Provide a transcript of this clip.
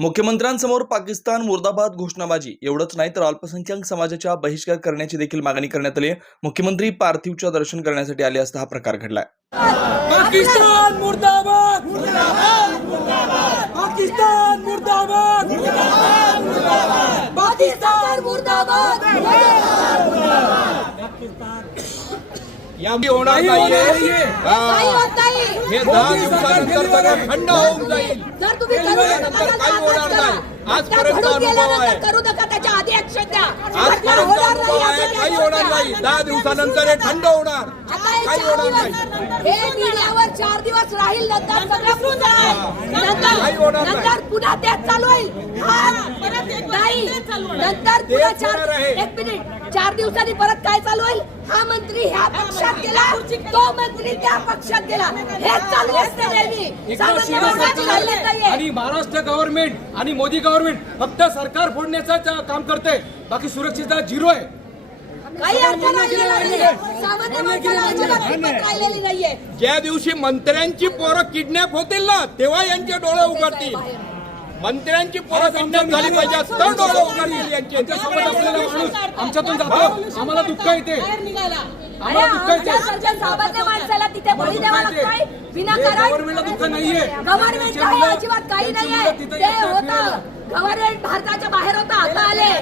मुख्यमंत्र्यांसमोर पाकिस्तान मुर्दाबाद घोषणाबाजी. एवढंच नाही तर अल्पसंख्याक समाजाच्या बहिष्कार करण्याची देखील मागणी करण्यात आली आहे. मुख्यमंत्री पार्थिवच्या दर्शन करण्यासाठी आले असता हा प्रकार घडलाय. पाकिस्तान मुर्दाबाद! पाकिस्तान मुर्दाबाद! पाकिस्तान मुर्दाबाद! यामध्ये होणार नाहीये. काही होत नाही. हे दहा दिवसानंतर सगळं थंड होऊन जाईल. जर तुम्ही करू नका काही होणार करा. नाही. त्या आजपर्यंत घडून अनुभव गेल्यानंतर आहे. करू नका त्याच्या आधी ऍक्शन द्या. आजपर्यंत होणार अनुभव नाही आहे. असं काही त्या होणार गोष्टी नाही. दहा दिवसानंतर हे थंड होणार. हे काही नाही. हे चार दिवस राहील नंतर सगळं पुन्हा काही नंतर होणार नाही. नंतर पुन्हा तेच चालू होईल. हा, नाही. नंतर पुन्हा चार. एक मिनिट. चार दिवसांनी परत काय चालू होईल? हा मंत्री ह्या पक्षात गेला. तो मंत्री त्या पक्षात गेला. चालू असते नेहमी. सामान्य माणसाची नाहीये. आणि महाराष्ट्र गव्हर्नमेंट आणि मोदी गव्हर्नमेंट फक्त सरकार फोडण्याचं काम करते बाकी सुरक्षितता झिरो आहे. काही अर्थ राहिलेला नाहीये. सामान्य माणसाला अजिबात किंमत राहिलेली नाहीये. ज्या दिवशी मंत्र्यांची पोरं किडनॅप होतील ना तेव्हा यांचे डोळे उघडतील. मंत्र्यांची पोरं किडनॅप झाली पाहिजे. तर डोळे उघडतील यांचे. सोबत असलेला माणूस आमच्यातून जातो. आम्हाला दुःख येते. आम्हाला दुःख नाहीये. काही अजिबात काही. गव्हर्नमेंट भारताच्या बाहेर होतं. आता आले.